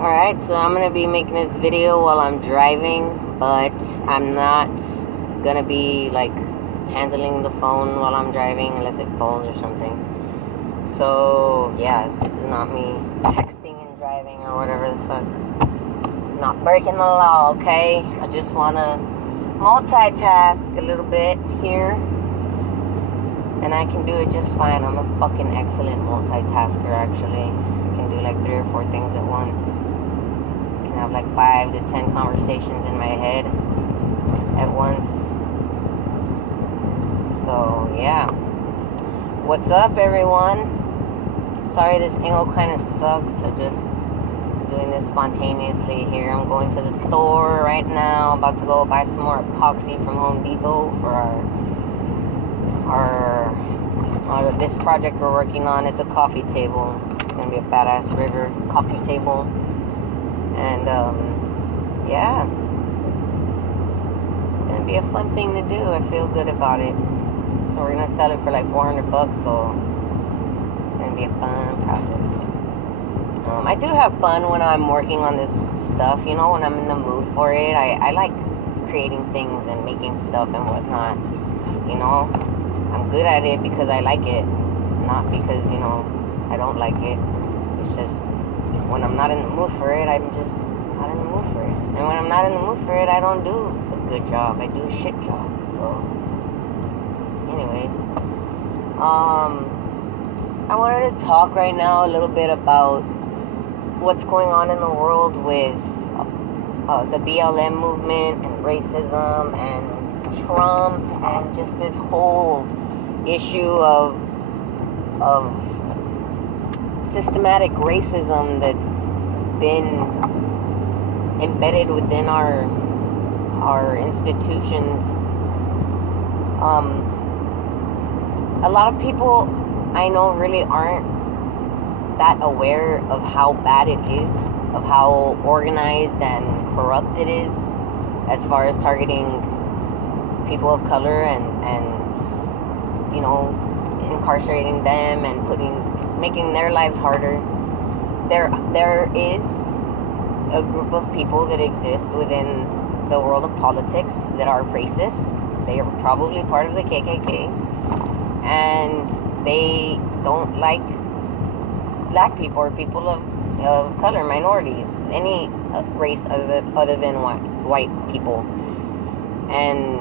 Alright, so I'm gonna be making this video while I'm driving, but I'm not gonna be like handling the phone while I'm driving unless it falls or something. So yeah, this is not me texting and driving or whatever the fuck. Not breaking the law, okay? I just wanna multitask a little bit here, and I can do it just fine. I'm a fucking excellent multitasker, actually. I can do like 3 or 4 things at once. I can have like 5 to 10 conversations in my head at once. So yeah, what's up, everyone? Sorry this angle kind of sucks. I just doing this spontaneously here. I'm going to the store right now, about to go buy some more epoxy from Home Depot for our this project we're working on. It's a coffee table. It's gonna be a badass river coffee table, and yeah, it's gonna be a fun thing to do. I feel good about it. So we're gonna sell it for like $400, so it's gonna be a fun project. I do have fun when I'm working on this stuff, you know, when I'm in the mood for it. I like creating things and making stuff and whatnot, you know. I'm good at it because I like it, not because, you know, I don't like it. It's just when I'm not in the mood for it, I'm just not in the mood for it. And when I'm not in the mood for it, I don't do a good job. I do a shit job. So anyways, I wanted to talk right now a little bit about what's going on in the world with the BLM movement and racism and Trump and just this whole issue of systematic racism that's been embedded within our institutions. A lot of people I know really aren't that aware of how bad it is, of how organized and corrupt it is, as far as targeting people of color and you know, incarcerating them and making their lives harder. There is a group of people that exist within the world of politics that are racist. They are probably part of the KKK, and they don't like black people or people of color, minorities, any race other than white people. And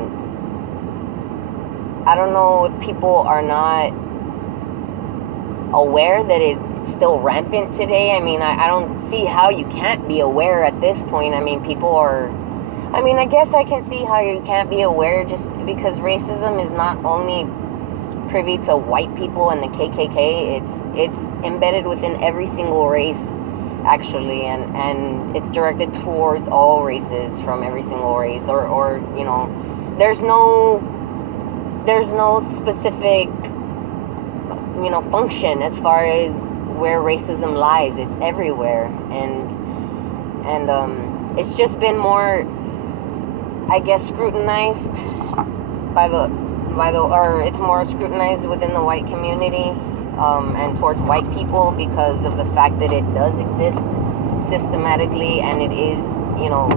I don't know if people are not aware that it's still rampant today. I mean, I don't see how you can't be aware at this point. I mean, I guess I can see how you can't be aware, just because racism is not only privy to white people and the KKK. It's embedded within every single race, actually, and it's directed towards all races from every single race, or you know, there's no specific, you know, function as far as where racism lies. It's everywhere, and it's just been more, I guess, scrutinized or it's more scrutinized within the white community, and towards white people, because of the fact that it does exist systematically, and it is, you know,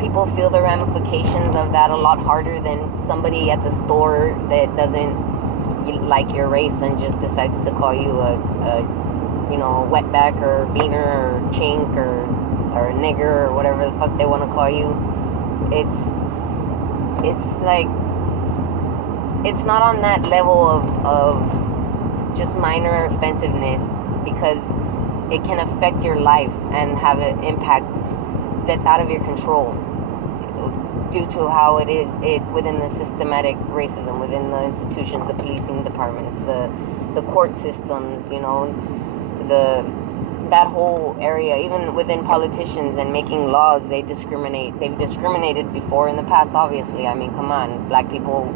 people feel the ramifications of that a lot harder than somebody at the store that doesn't like your race and just decides to call you a you know, wetback or beaner or chink or nigger or whatever the fuck they want to call you. It's like, it's not on that level of just minor offensiveness, because it can affect your life and have an impact that's out of your control due to how it is within the systematic racism, within the institutions, the policing departments, the court systems, you know, that whole area. Even within politicians and making laws, they've discriminated before in the past, obviously. I mean, come on, black people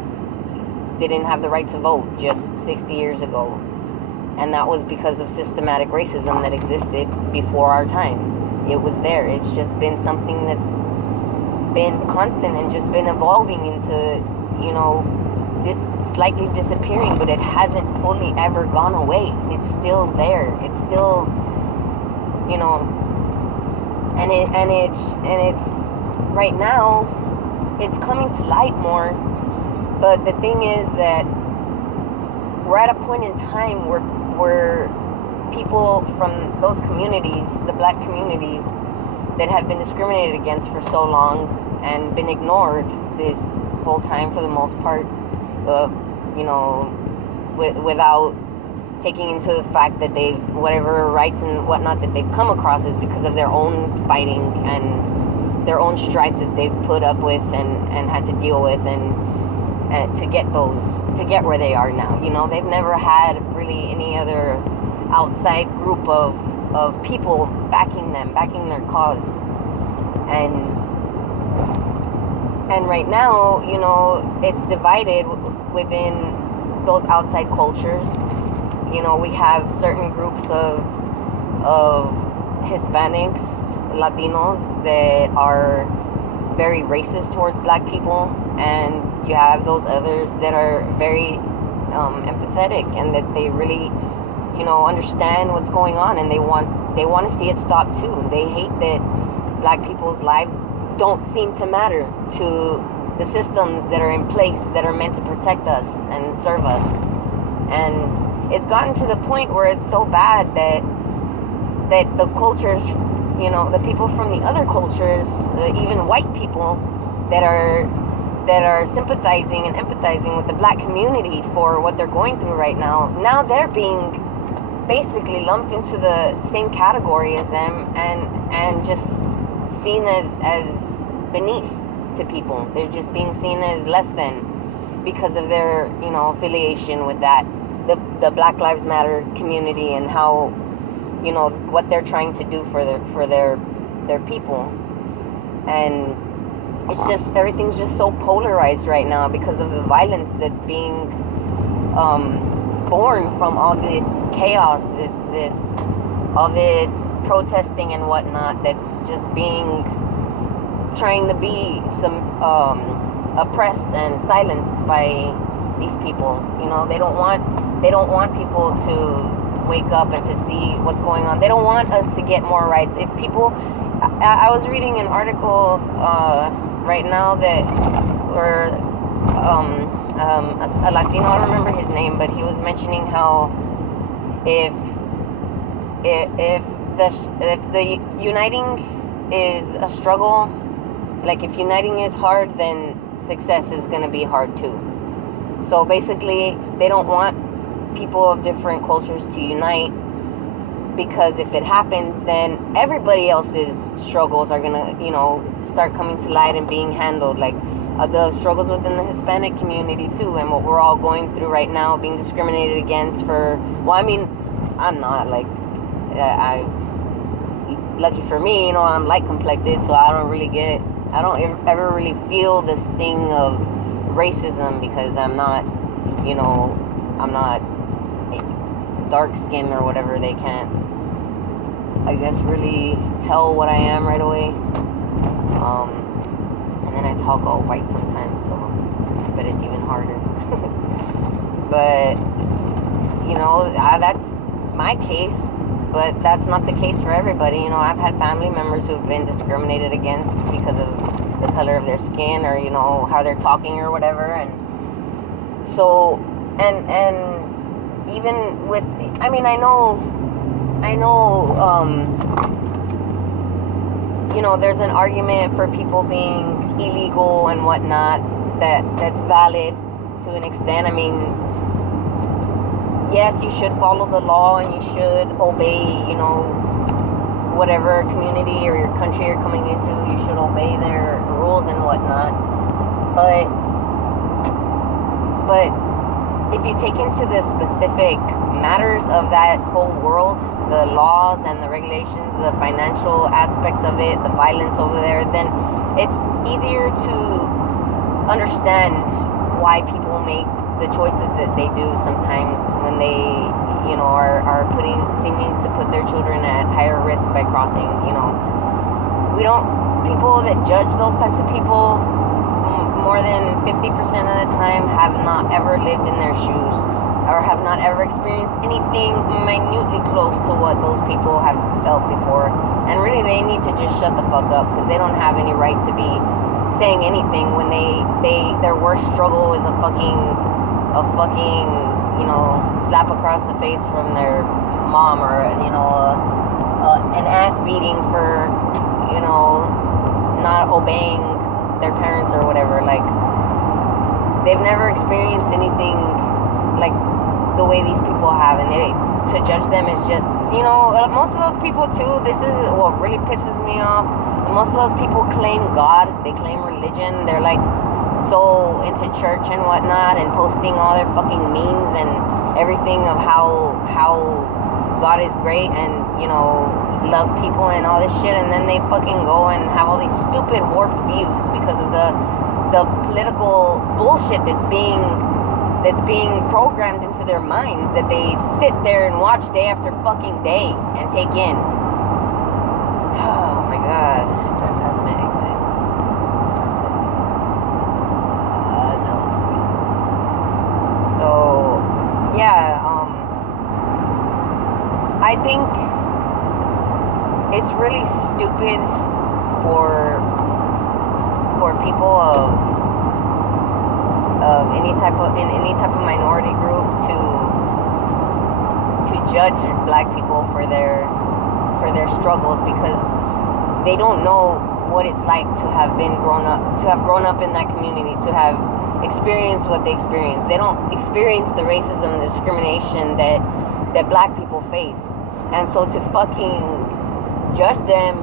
didn't have the right to vote just 60 years ago, and that was because of systematic racism that existed before our time. It was there. It's just been something that's been constant and just been evolving into, you know, slightly disappearing, but it hasn't fully ever gone away. It's still there. It's still, you know, and it's right now it's coming to light more. But the thing is that we're at a point in time where people from those communities, the black communities that have been discriminated against for so long and been ignored this whole time for the most part, without taking into the fact that they've, whatever rights and whatnot that they've come across is because of their own fighting and their own strife that they've put up with and had to deal with and to get where they are now. They've never had really any other outside group of people backing their cause. And right now, it's divided within those outside cultures. We have certain groups of Hispanics, Latinos that are very racist towards black people, and you have those others that are very empathetic and that they really understand what's going on, and they want to see it stop too. They hate that black people's lives don't seem to matter to the systems that are in place that are meant to protect us and serve us. And it's gotten to the point where it's so bad that the cultures, the people from the other cultures, even white people that are sympathizing and empathizing with the black community for what they're going through right now they're being basically lumped into the same category as them and just seen as beneath to people. They're just being seen as less than because of their affiliation with that the Black Lives Matter community and how what they're trying to do for their people. And it's just, everything's just so polarized right now because of the violence that's being born from all this chaos, all this protesting and whatnot that's just trying to be some oppressed and silenced by these people. They don't want people to wake up and to see what's going on. They don't want us to get more rights. If people, I was reading an article right now that where a Latino, I don't remember his name, but he was mentioning how if the uniting is a struggle, like if uniting is hard, then success is going to be hard too. So basically, they don't want people of different cultures to unite, because if it happens, then everybody else's struggles are going to, start coming to light and being handled, like the struggles within the Hispanic community too, and what we're all going through right now, being discriminated against for, I'm not, lucky for me, I'm light complected, so I don't ever really feel the sting of racism, because I'm not dark skin or whatever. They can't, I guess, really tell what I am right away. And then I talk all white sometimes, so I bet it's even harder. But that's my case, but that's not the case for everybody. I've had family members who've been discriminated against because of the color of their skin, or how they're talking or whatever. And so and even with, I know there's an argument for people being illegal and whatnot that's valid to an extent. Yes, you should follow the law and you should obey, whatever community or your country you're coming into, you should obey their rules and whatnot. But if you take into the specific matters of that whole world, the laws and the regulations, the financial aspects of it, the violence over there, then it's easier to understand why people make the choices that they do sometimes when they, are seeming to put their children at higher risk by crossing. People that judge those types of people more than 50% of the time have not ever lived in their shoes. or have not ever experienced anything minutely close to what those people have felt before. And really, they need to just shut the fuck up, because they don't have any right to be saying anything when their worst struggle is a fucking slap across the face from their mom, or an ass beating for not obeying their parents or whatever. Like, they've never experienced anything like the way these people have, and to judge them is just, most of those people too, this is what really pisses me off. Most of those people claim God, they claim religion, they're like so into church and whatnot, and posting all their fucking memes and everything of how God is great and love people and all this shit, and then they fucking go and have all these stupid warped views because of the political bullshit that's being programmed into their minds, that they sit there and watch day after fucking day and take in. Oh my god. Did I pass my exit? No, it's coming. So, yeah, I think it's really stupid for people of any type of minority group to judge black people for their struggles, because they don't know what it's like to have grown up in that community, to have experienced what they experienced. They don't experience the racism and discrimination that black people face. And so to fucking judge them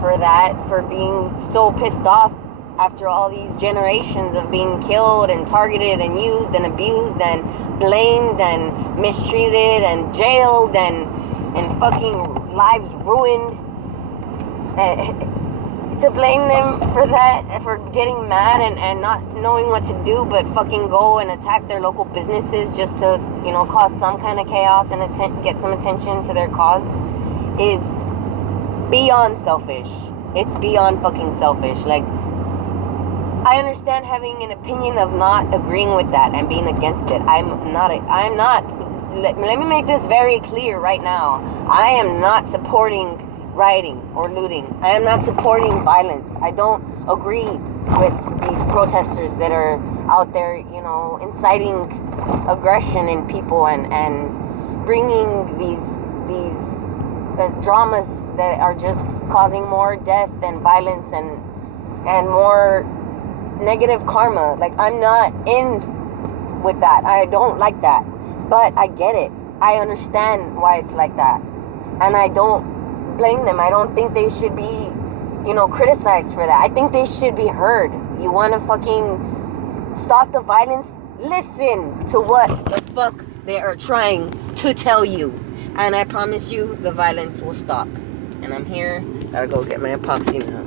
for that, for being so pissed off after all these generations of being killed and targeted and used and abused and blamed and mistreated and jailed and fucking lives ruined, to blame them for that, for getting mad and not knowing what to do but fucking go and attack their local businesses just to cause some kind of chaos and get some attention to their cause, is beyond selfish. It's beyond fucking selfish. Like, I understand having an opinion of not agreeing with that and being against it. I'm not, let me make this very clear right now. I am not supporting rioting or looting. I am not supporting violence. I don't agree with these protesters that are out there, inciting aggression in people and bringing these dramas that are just causing more death and violence and more negative karma. Like, I'm not in with that. I don't like that. But I get it. I understand why it's like that. And I don't blame them. I don't think they should be, criticized for that. I think they should be heard. You want to fucking stop the violence? Listen to what the fuck they are trying to tell you. And I promise you the violence will stop. And I'm here. Gotta go get my epoxy now.